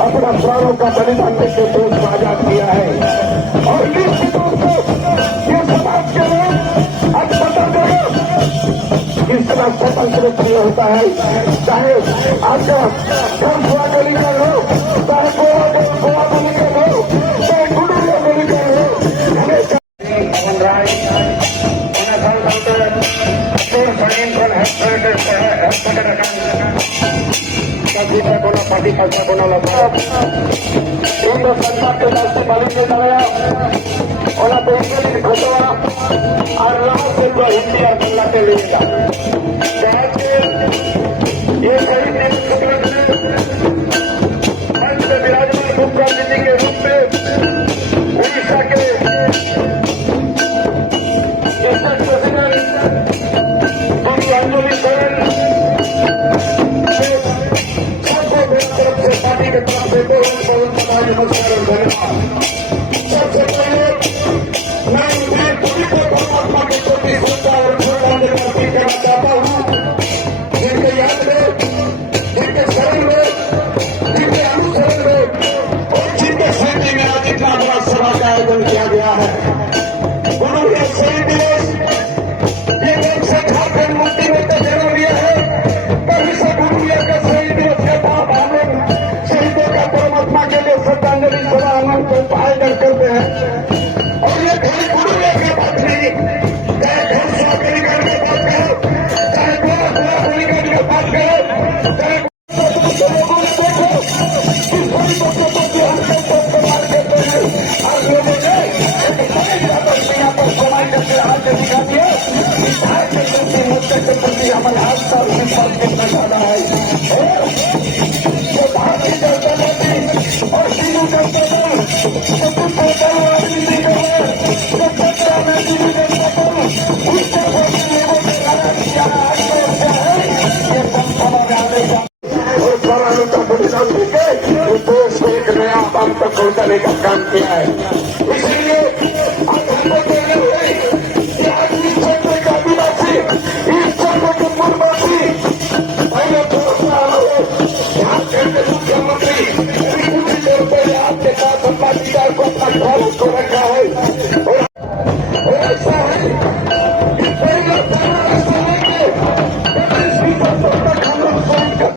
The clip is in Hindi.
अपना प्राणों का बलिदान देकर देश को आजाद किया है। और निश्चित रूप से ये समाज के लोग अब पता करो किस तरह स्वतंत्र प्रिय होता है। चाहे आपका घर हुआ गली का हो, चाहे गोवा गली का हो, चाहे गुड़िया गली का हो, हमेशा पवन राय पार्टी खालसा कोणाला सरकार के दल से मालूम नहीं चलेगा और तो इंग्लिश घोषणा और राह से हिंदी और बंगला के लेगा ये सही मंच में विराजमान मुख्य अतिथि के रूप में उड़ीसा के state president Shri Anjali Soren party के तरफ से नमस्कार धन्यवाद। सबसे पहले मैं उन्हें सभी को परमात्मा के प्रति श्रद्धा और श्रद्धांजलि अर्पित करना चाहता हूँ, जिनके याद में, जिनके शरण में, जिनके अनुसरण में और जिनके स्मृति में आज इतना बड़ा सभा का आयोजन किया गया है। उन्होंने शहीद दिवस ये जब से झारखंड मुक्ति में तो जन्म लिया है, तभी से गुरुया का शहीद दिवस के बाद हम लोग परमात्मा के लिए श्रद्धांजलि सभा हम को आयोजन करते हैं। और ये कोई गुरुदेव की बात नहीं, चाहे घोषणा कलिगढ़ की बात करो, चाहे गोवा कलिगढ़ की बात करो, चाहे लोगों ने देखो किस बड़ी बच्चों को भी हम इस्तेमाल करते हैं। आज लोगों ने एक बड़ी यहाँ पर समाज करके हाथ से दिखा दिया भारत के प्रति मुद्दे के प्रति हमारे हाथ का विश्वास कितना ज्यादा है। भारतीय जनता पार्टी और तीनों जनता दल और प्राणों का बलिदान देकर देश को एक नया काम तक पहुंचाने का काम किया है। इसलिए आज हम लोग कहने हुए कि आज इस क्षेत्र के आदिवासी, इस क्षेत्र के पूर्ववासी पहले यहाँ